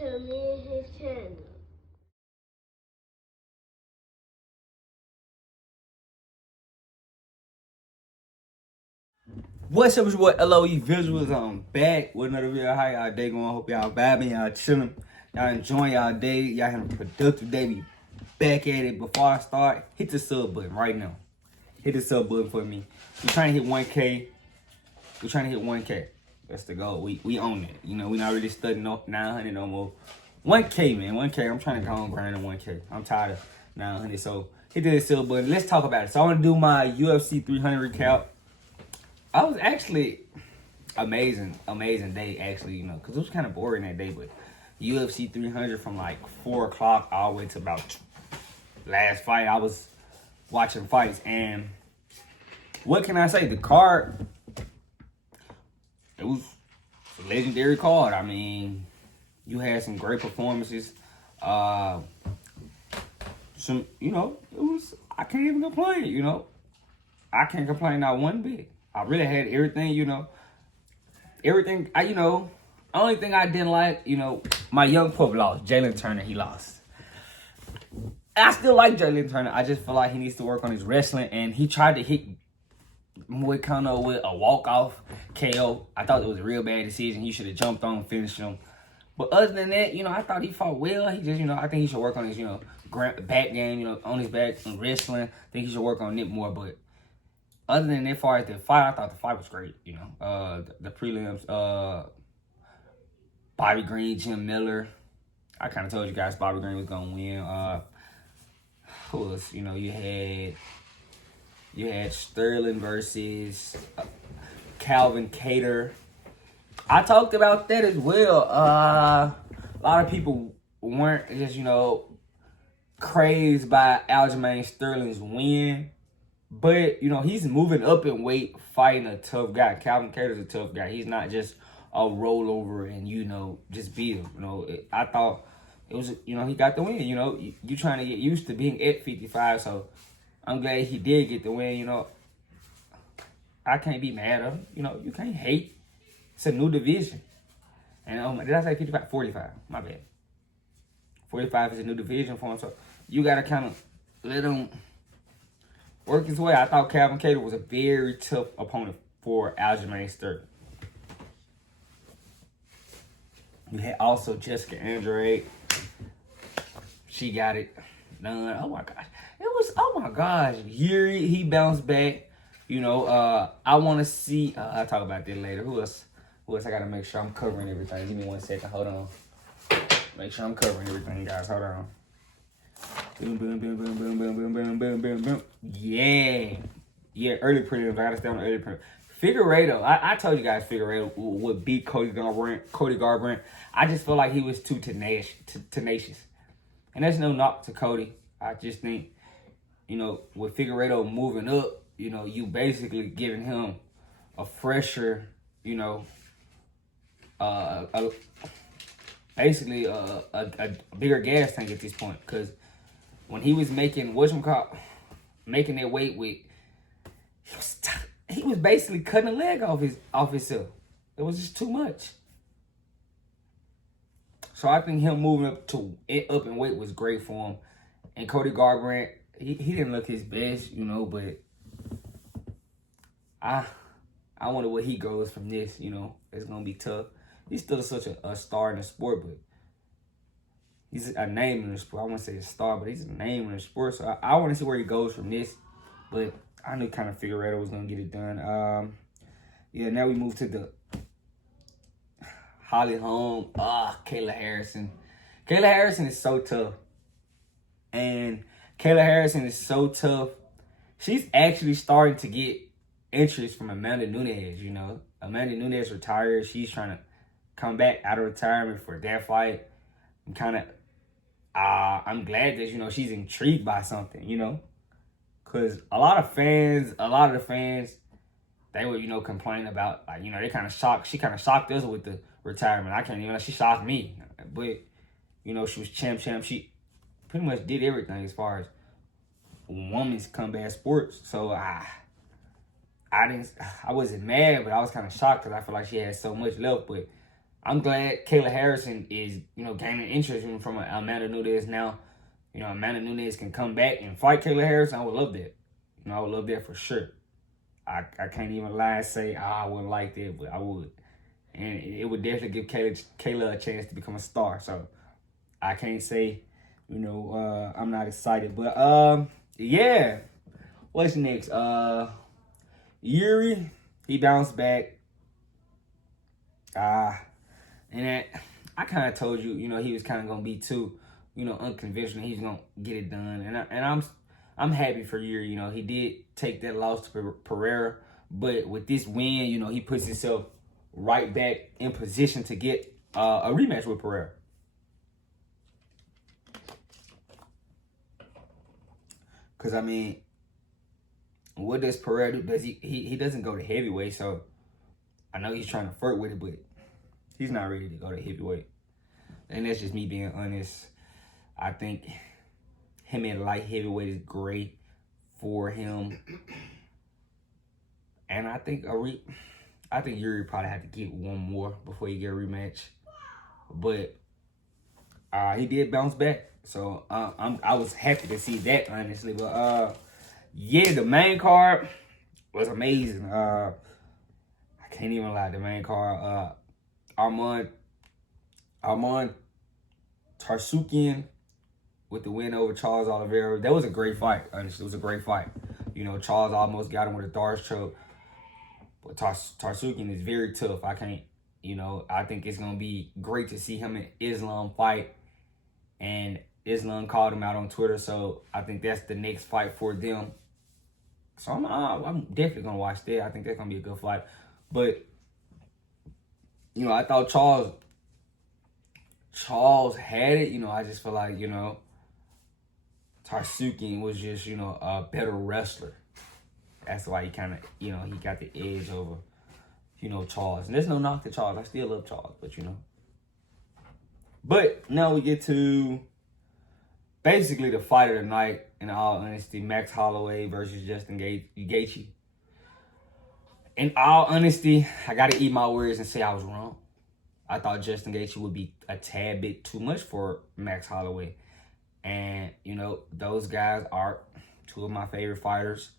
to me and his channel. What's up, it's your boy LOE Visuals. I'm back with another video. How y'all day going? Hope y'all vibing, y'all chilling, y'all enjoying y'all day, y'all having a productive day. We back at it. Before I start, hit the sub button right now. Hit the sub button for me. We're trying to hit 1K. We're trying to hit 1K. That's the goal. We own it. You know, we not really studying 900 no more. 1K, man. 1K. I'm trying to go on grinding 1K. I'm tired of 900. So hit the sub button. Let's talk about it. So I want to do my UFC 300 recap. I was actually amazing day, actually, you know, because it was kind of boring that day, but UFC 300 from like 4 o'clock all the way to about last fight. I was watching fights, and what can I say? The card, it was a legendary card. I mean, you had some great performances. You know, it was, I can't even complain, you know. I can't complain not one bit. I really had everything, you know. Everything, only thing I didn't like, you know, my young pup lost. Jalen Turner, he lost. I still like Jalen Turner. I just feel like he needs to work on his wrestling. And he tried to hit Moicano with a walk-off KO. I thought it was a real bad decision. He should have jumped on and finished him. But other than that, you know, I thought he fought well. He just, you know, I think he should work on his, you know, back game, you know, on his back and wrestling. I think he should work on it more, but other than that, as far as the fight, I thought the fight was great, you know. The prelims, Bobby Green, Jim Miller. I kind of told you guys Bobby Green was going to win. Who was, you know, you had Sterling versus Calvin Kattar. I talked about that as well. A lot of people weren't just, you know, crazed by Aljamain Sterling's win. But, you know, he's moving up in weight, fighting a tough guy. Calvin Kattar's a tough guy. He's not just a rollover and, you know, just beat him. You know, I thought it was, you know, he got the win. You know, you trying to get used to being at 55. So I'm glad he did get the win. You know, I can't be mad at him. You know, you can't hate. It's a new division. And did I say 55? 45. My bad. 45 is a new division for him. So you got to kind of let him work his way. I thought Calvin Kattar was a very tough opponent for Aljamain Sterling. You had also Jessica Andrade. She got it done. Oh my gosh. Oh my gosh. Yuri, he bounced back. You know, I want to see, I'll talk about that later. Who else? I got to make sure I'm covering everything. Give me 1 second. Hold on. Make sure I'm covering everything, guys. Hold on. Boom, boom, boom, boom, boom, boom, boom, boom, boom, boom, boom. Yeah. Yeah, early prelims. I got to stay on the early prelims. Figueiredo. I told you guys Figueiredo would beat Cody Garbrandt. I just feel like he was too tenacious. And there's no knock to Cody. I just think, you know, with Figueiredo moving up, you know, you basically giving him a fresher, you know, basically a bigger gas tank at this point. Because when he was making making that weight with, he was basically cutting a leg off himself. It was just too much. So I think him moving up in weight was great for him. And Cody Garbrandt, he didn't look his best, you know, but I wonder where he goes from this, you know. It's gonna be tough. He's still such a star in the sport, but he's a name in the sport. I wouldn't say a star, but he's a name in the sport. So I want to see where he goes from this. But I knew kind of Figueiredo was going to get it done. Yeah, now we move to the Holly Holm. Kayla Harrison. Kayla Harrison is so tough. And Kayla Harrison is so tough. She's actually starting to get interest from Amanda Nunes, you know. Amanda Nunes retired. She's trying to come back out of retirement for that fight. I'm glad that, you know, she's intrigued by something, you know. Because a lot of the fans, they would, you know, complain about, like, you know, she kind of shocked us with the retirement. I can't even, she shocked me. But, you know, she was champ. She pretty much did everything as far as women's combat sports. So I wasn't mad, but I was kind of shocked because I feel like she had so much left. But I'm glad Kayla Harrison is, gaining interest from Amanda Nunes now. Amanda Nunes can come back and fight Kayla Harrison. I would love that. I would love that for sure. I can't even lie and say, I wouldn't like that, but I would. And it would definitely give Kayla a chance to become a star. So I can't say, I'm not excited. But, yeah. What's next? Yuri, he bounced back. And I kind of told you, he was kind of gonna be too, unconventional. He's gonna get it done, and I'm happy for Yuri. He did take that loss to Pereira, but with this win, he puts himself right back in position to get a rematch with Pereira. Cause I mean, what does Pereira do? Does he doesn't go to heavyweight? So I know he's trying to flirt with it, but he's not ready to go to heavyweight. And that's just me being honest. I think him at light heavyweight is great for him. And I think Yuri probably had to get one more before he get a rematch. But he did bounce back. So I was happy to see that, honestly. But yeah, the main card was amazing. I can't even lie, the main card. Arman Tarsukian with the win over Charles Oliveira. That was a great fight, honestly. It was a great fight. Charles almost got him with a Darce choke. But Tarsukian is very tough. I think it's going to be great to see him and Islam fight. And Islam called him out on Twitter, so I think that's the next fight for them. So I'm definitely going to watch that. I think that's going to be a good fight. But, I thought Charles had it. I just feel like, Tarsukian was just, a better wrestler. That's why he kind of, he got the edge over, Charles. And there's no knock to Charles. I still love Charles, but, But now we get to basically the fight of the night, in all honesty. Max Holloway versus Justin Gaethje. In all honesty, I got to eat my words and say I was wrong. I thought Justin Gaethje would be a tad bit too much for Max Holloway. And, those guys are two of my favorite fighters.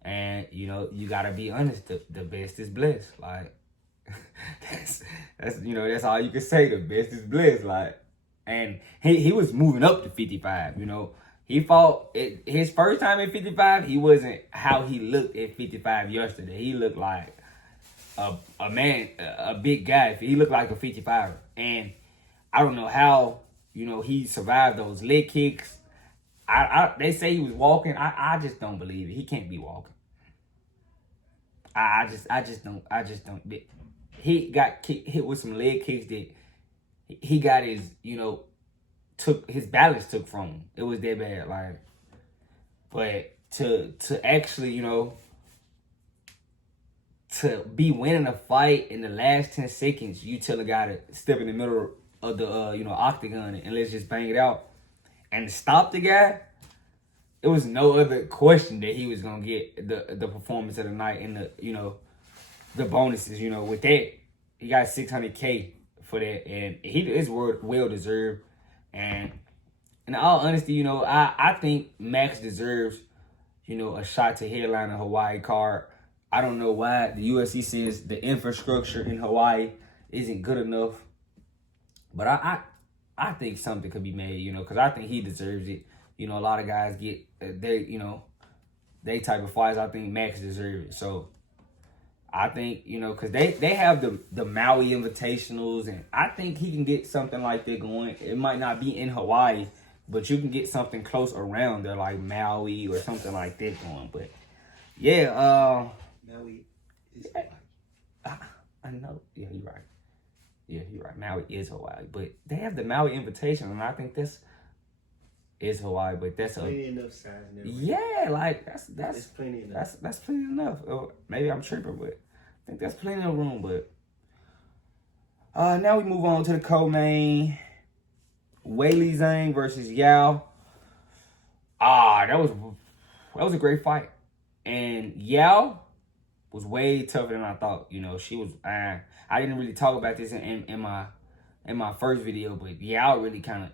And, you got to be honest. The best is blessed. Like, that's all you can say. The best is blessed. Like, and he was moving up to 55, He fought his first time at 55. He wasn't how he looked at 55 yesterday. He looked like a man, a big guy. He looked like a 55. And I don't know how, he survived those leg kicks. They say he was walking. I just don't believe it. He can't be walking. I just don't. He got hit with some leg kicks that he got his, took his balance took from him. It was that bad, like. But to actually, to be winning a fight in the last 10 seconds, you tell a guy to step in the middle of the octagon and let's just bang it out and stop the guy. It was no other question that he was gonna get the performance of the night and the bonuses. With that, he got $600K for that, and he is well deserved. And in all honesty, I think Max deserves, a shot to headline a Hawaii card. I don't know why the UFC says the infrastructure in Hawaii isn't good enough, but I think something could be made, because I think he deserves it. A lot of guys get they type of fights. I think Max deserves it. So I think, because they have the Maui Invitationals, and I think he can get something like that going. It might not be in Hawaii, but you can get something close around there, like Maui or something like that going. But yeah, Maui is Hawaii. I know. Yeah, you're right. Yeah, you're right. Maui is Hawaii, but they have the Maui Invitation, and I think this is Hawaii, but that's plenty enough size. Yeah, like that's plenty enough. That's plenty enough. Maybe I'm tripping, but I think that's plenty of room. But now we move on to the co-main. Weili Zhang versus Yao. That was a great fight. And Yao, was way tougher than I thought. You know, she was. I didn't really talk about this in my first video, but Yao really kind of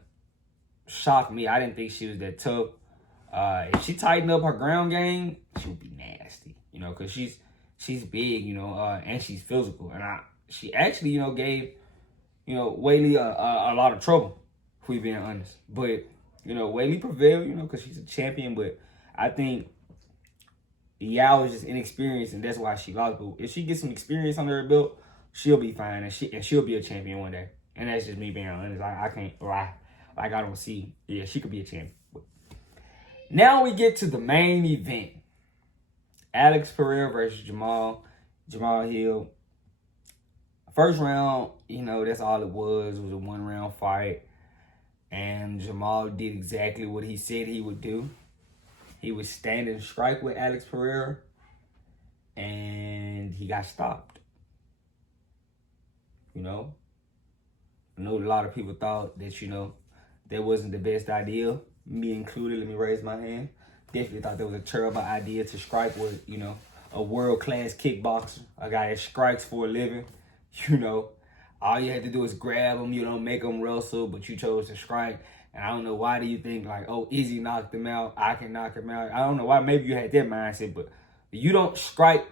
shocked me. I didn't think she was that tough. If she tightened up her ground game, she would be nasty. You know, because she's big. You know, and she's physical, and she actually gave Weili a lot of trouble, if we being honest. But Weili prevailed. Because she's a champion. But I think Yao is just inexperienced, and that's why she lost. But if she gets some experience under her belt, she'll be fine, and she'll be a champion one day. And that's just me being honest. I can't lie. Like, I don't see. Yeah, she could be a champion. But now we get to the main event. Alex Pereira versus Jamal Hill. First round, that's all it was. It was a 1-round fight. And Jamal did exactly what he said he would do. He was standing strike with Alex Pereira. And he got stopped. I know a lot of people thought that, that wasn't the best idea. Me included, let me raise my hand. Definitely thought that was a terrible idea to strike with, a world-class kickboxer. A guy that strikes for a living. All you had to do is grab him, make him wrestle, but you chose to strike. And I don't know, why do you think, like, oh, Izzy knocked him out, I can knock him out. I don't know why, maybe you had that mindset, but you don't strike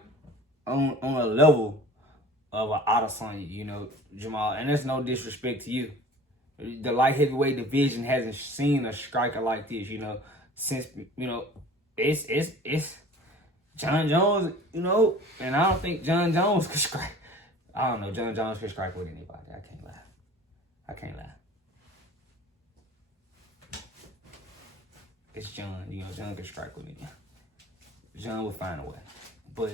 on a level of an Adesanya, Jamal. And there's no disrespect to you. The light heavyweight division hasn't seen a striker like this, since, it's John Jones, and I don't think John Jones could strike. I don't know, John Jones could strike with anybody. I can't lie. It's John, John could strike with him. John would find a way. But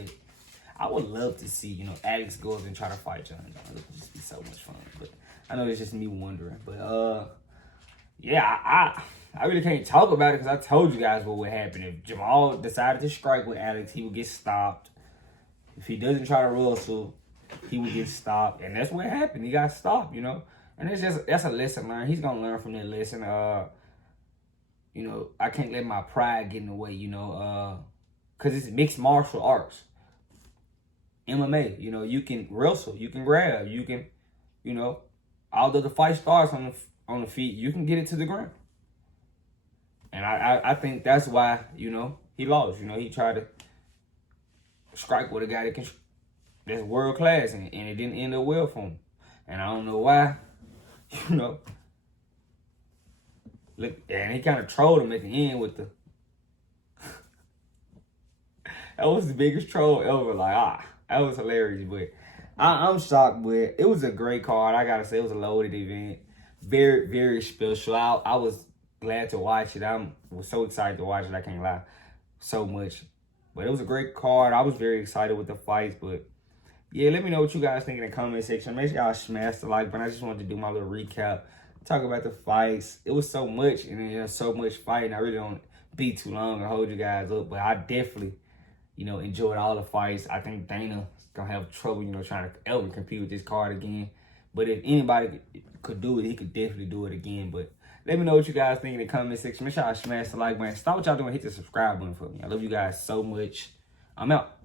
I would love to see, Alex go up and try to fight John Jones. It would just be so much fun. But I know it's just me wondering. But, yeah, I really can't talk about it because I told you guys what would happen. If Jamal decided to strike with Alex, he would get stopped. If he doesn't try to wrestle, he would get stopped. And that's what happened. He got stopped, And that's a lesson learned. He's going to learn from that lesson. I can't let my pride get in the way, because it's mixed martial arts. MMA, you can wrestle, you can grab, you can, although the fight starts on the feet, you can get it to the ground. And I think that's why, he lost. He tried to strike with a guy that's world class, and it didn't end up well for him. And I don't know why, Look, and he kind of trolled him at the end with the... That was the biggest troll ever. Like, that was hilarious. But I'm shocked, but it was a great card. I got to say, it was a loaded event. Very, very special. I was glad to watch it. I was so excited to watch it. I can't lie. So much. But it was a great card. I was very excited with the fights. But, yeah, let me know what you guys think in the comment section. Make sure y'all smash the like button. I just wanted to do my little recap. Talk about the fights. It was so much, and there's so much fighting. I really don't be too long and hold you guys up, but I definitely, enjoyed all the fights. I think Dana's gonna have trouble, trying to ever compete with this card again. But if anybody could do it, he could definitely do it again. But let me know what you guys think in the comment section. Make sure y'all smash the like button. Stop what y'all doing. Hit the subscribe button for me. I love you guys so much. I'm out.